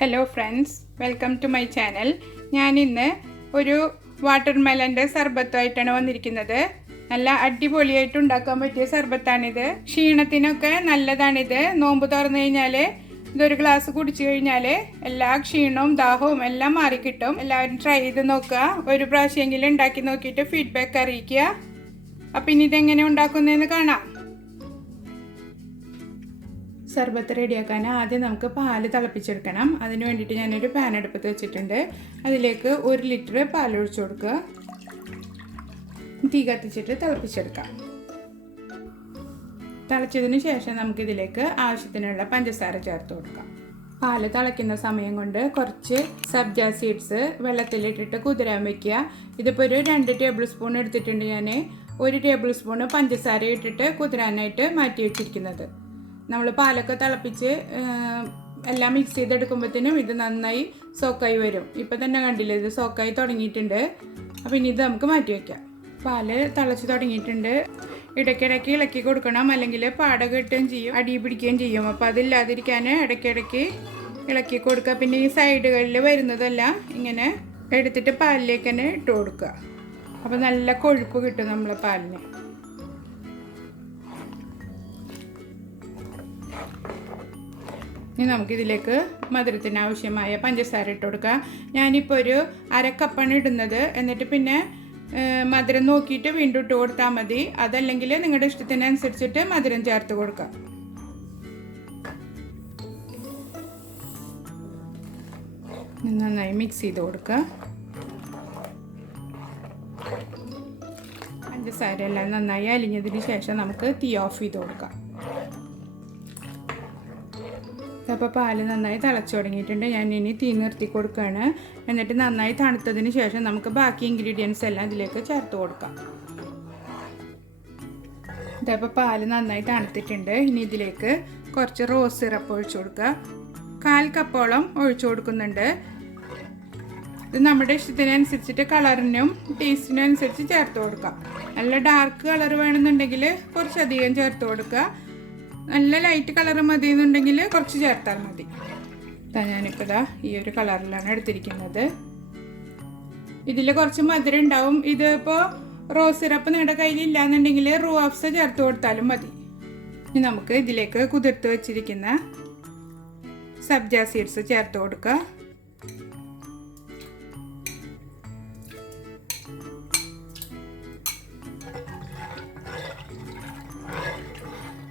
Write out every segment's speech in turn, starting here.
Hello friends, welcome to my channel. ഞാൻ ഇന്ന് ഒരു വാട്ടർമെലന്റെ സർബത്തായിട്ടാണ് വന്നിരിക്കുന്നത്. നല്ല അടിപൊളിയായിട്ട് ഉണ്ടാക്കാൻ പറ്റിയ സർബത്താണിത്. ക്ഷീണത്തിനൊക്കെ നല്ലതാണിത്. നോമ്പ് തുറന്നു കഴിഞ്ഞാൽ ഇതൊരു ഗ്ലാസ് കുടിച്ചു കഴിഞ്ഞാൽ എല്ലാ ക്ഷീണവും ദാഹവും എല്ലാം മാറി കിട്ടും. എല്ലാവരും ട്രൈ ചെയ്ത് നോക്കുക. ഒരു പ്രാവശ്യമെങ്കിലും ഉണ്ടാക്കി നോക്കിയിട്ട് ഫീഡ്ബാക്ക് അറിയിക്കുക. അപ്പം ഇനി ഇതെങ്ങനെ ഉണ്ടാക്കുന്നതെന്ന് കാണാം. സർബത്ത് റെഡിയാക്കാൻ ആദ്യം നമുക്ക് പാല് തിളപ്പിച്ചെടുക്കണം. അതിന് വേണ്ടിയിട്ട് ഞാനൊരു പാൻ അടുപ്പത്ത് വെച്ചിട്ടുണ്ട്. അതിലേക്ക് 1 ലിറ്റർ പാൽ ഒഴിച്ചു കൊടുക്കുക. തീ കത്തിച്ചിട്ട് തിളപ്പിച്ചെടുക്കാം. തിളച്ചതിന് ശേഷം നമുക്കിതിലേക്ക് ആവശ്യത്തിനുള്ള പഞ്ചസാര ചേർത്ത് കൊടുക്കാം. പാല് തിളയ്ക്കുന്ന സമയം കൊണ്ട് കുറച്ച് സബ്ജ സീഡ്സ് വെള്ളത്തിലിട്ടിട്ട് കുതിരാൻ വയ്ക്കുക. ഇതിപ്പോൾ ഒരു 2 ടേബിൾ സ്പൂൺ എടുത്തിട്ടുണ്ട്. ഞാൻ 1 ടേബിൾ സ്പൂൺ പഞ്ചസാര ഇട്ടിട്ട് കുതിരാനായിട്ട് മാറ്റി വെച്ചിരിക്കുന്നത്. നമ്മൾ പാലൊക്കെ തിളപ്പിച്ച് എല്ലാം മിക്സ് ചെയ്തെടുക്കുമ്പോഴത്തേനും ഇത് നന്നായി സോക്കായി വരും. ഇപ്പം തന്നെ കണ്ടില്ലേ, ഇത് സോക്കായി തുടങ്ങിയിട്ടുണ്ട്. അപ്പോൾ ഇനി ഇത് നമുക്ക് മാറ്റി വയ്ക്കാം. പാല് തിളച്ച് തുടങ്ങിയിട്ടുണ്ട്. ഇടയ്ക്കിടയ്ക്ക് ഇളക്കി കൊടുക്കണം, അല്ലെങ്കിൽ പാട കെട്ടുകയും ചെയ്യും, അടി പിടിക്കുകയും ചെയ്യും. അപ്പോൾ അതില്ലാതിരിക്കാൻ ഇടയ്ക്കിടയ്ക്ക് ഇളക്കി കൊടുക്കുക. പിന്നെ ഈ സൈഡുകളിൽ വരുന്നതെല്ലാം ഇങ്ങനെ എടുത്തിട്ട് പാലിലേക്ക് തന്നെ ഇട്ട് കൊടുക്കുക. അപ്പോൾ നല്ല കൊഴുപ്പ് കിട്ടും നമ്മളെ പാലിന്. ഇനി നമുക്കിതിലേക്ക് മധുരത്തിന് ആവശ്യമായ പഞ്ചസാര ഇട്ട് കൊടുക്കാം. ഞാനിപ്പോൾ ഒരു 1/2 കപ്പാണ് ഇടുന്നത്. എന്നിട്ട് പിന്നെ മധുരം നോക്കിയിട്ട് വീണ്ടും ഇട്ട് കൊടുത്താൽ മതി. അതല്ലെങ്കിൽ നിങ്ങളുടെ ഇഷ്ടത്തിനനുസരിച്ചിട്ട് മധുരം ചേർത്ത് കൊടുക്കാം. നന്നായി മിക്സ് ചെയ്ത് കൊടുക്കുക. പഞ്ചസാര എല്ലാം നന്നായി അലിഞ്ഞതിന് ശേഷം നമുക്ക് തീ ഓഫ് ചെയ്ത് കൊടുക്കാം. അപ്പോൾ പാല് നന്നായി തിളച്ച് തുടങ്ങിയിട്ടുണ്ട്. ഞാൻ ഇനി തീ നിർത്തി കൊടുക്കുകയാണ്. എന്നിട്ട് നന്നായി തണുത്തതിന് ശേഷം നമുക്ക് ബാക്കി ഇൻഗ്രീഡിയൻസ് എല്ലാം ഇതിലേക്ക് ചേർത്ത് കൊടുക്കാം. ഇതപ്പോൾ പാല് നന്നായി തണുത്തിട്ടുണ്ട്. ഇനി ഇതിലേക്ക് കുറച്ച് റോസ് സിറപ്പ് ഒഴിച്ചു കൊടുക്കുക. 1/4 കപ്പോളം ഒഴിച്ചു കൊടുക്കുന്നുണ്ട്. ഇത് നമ്മുടെ ഇഷ്ടത്തിനനുസരിച്ചിട്ട് കളറിനും ടേസ്റ്റിനും അനുസരിച്ച് ചേർത്ത് കൊടുക്കാം. നല്ല ഡാർക്ക് കളർ വേണമെന്നുണ്ടെങ്കിൽ കുറച്ചധികം ചേർത്ത് കൊടുക്കുക. നല്ല ലൈറ്റ് കളർ മതി എന്നുണ്ടെങ്കിൽ കുറച്ച് ചേർത്താൽ മതി. ഞാനിപ്പോൾ ഈ ഒരു കളറിലാണ് എടുത്തിരിക്കുന്നത്. ഇതിൽ കുറച്ച് മധുരം ഉണ്ടാവും. ഇതിപ്പോൾ റോസ് സിറപ്പ് നിങ്ങളുടെ കയ്യിലില്ല എന്നുണ്ടെങ്കിൽ റൂഅഫ്സ ചേർത്ത് കൊടുത്താലും മതി. ഇനി നമുക്ക് ഇതിലേക്ക് കുതിർത്ത് വെച്ചിരിക്കുന്ന സബ്ജ സീഡ്സ് ചേർത്ത് കൊടുക്കുക.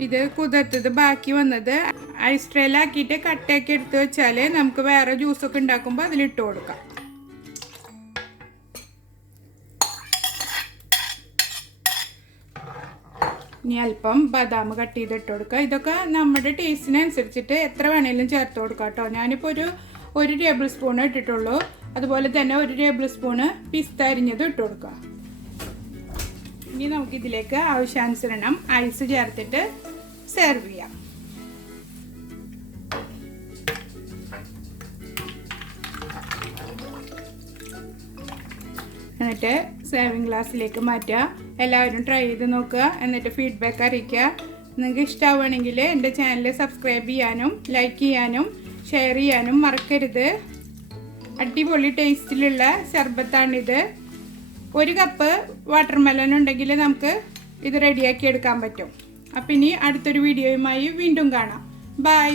ഇത് കുതിർത്തത് ബാക്കി വന്നത് ഐസ് ട്രേയിലാക്കിയിട്ട് കട്ടയൊക്കെ എടുത്ത് വെച്ചാൽ നമുക്ക് വേറെ ജ്യൂസൊക്കെ ഉണ്ടാക്കുമ്പോൾ അതിലിട്ട് കൊടുക്കാം. ഇനി അല്പം ബദാം കട്ട് ചെയ്തിട്ട് കൊടുക്കുക. ഇതൊക്കെ നമ്മുടെ ടേസ്റ്റിനനുസരിച്ചിട്ട് എത്ര വേണേലും ചേർത്ത് കൊടുക്കാം കേട്ടോ. ഞാനിപ്പോൾ ഒരു ടേബിൾ സ്പൂൺ ഇട്ടിട്ടുള്ളൂ. അതുപോലെ തന്നെ 1 ടേബിൾ സ്പൂണ് പിസ്ത അരിഞ്ഞത് ഇട്ട് കൊടുക്കുക. ഇനി നമുക്കിതിലേക്ക് ആവശ്യാനുസരണം ഐസ് ചേർത്തിട്ട് സെർവ് ചെയ്യാം. എന്നിട്ട് സെർവിങ് ഗ്ലാസ്സിലേക്ക് മാറ്റുക. എല്ലാവരും ട്രൈ ചെയ്ത് നോക്കുക. എന്നിട്ട് ഫീഡ്ബാക്ക് അറിയിക്കുക. നിങ്ങൾക്ക് ഇഷ്ടമാവുകയാണെങ്കിൽ എൻ്റെ ചാനൽ സബ്സ്ക്രൈബ് ചെയ്യാനും ലൈക്ക് ചെയ്യാനും ഷെയർ ചെയ്യാനും മറക്കരുത്. അടിപൊളി ടേസ്റ്റിലുള്ള ശർബത്താണിത്. 1 കപ്പ് വാട്ടർമെലൺ ഉണ്ടെങ്കിൽ നമുക്ക് ഇത് റെഡിയാക്കി എടുക്കാൻ പറ്റും. അപ്പം ഇനി അടുത്തൊരു വീഡിയോയുമായി വീണ്ടും കാണാം. ബൈ.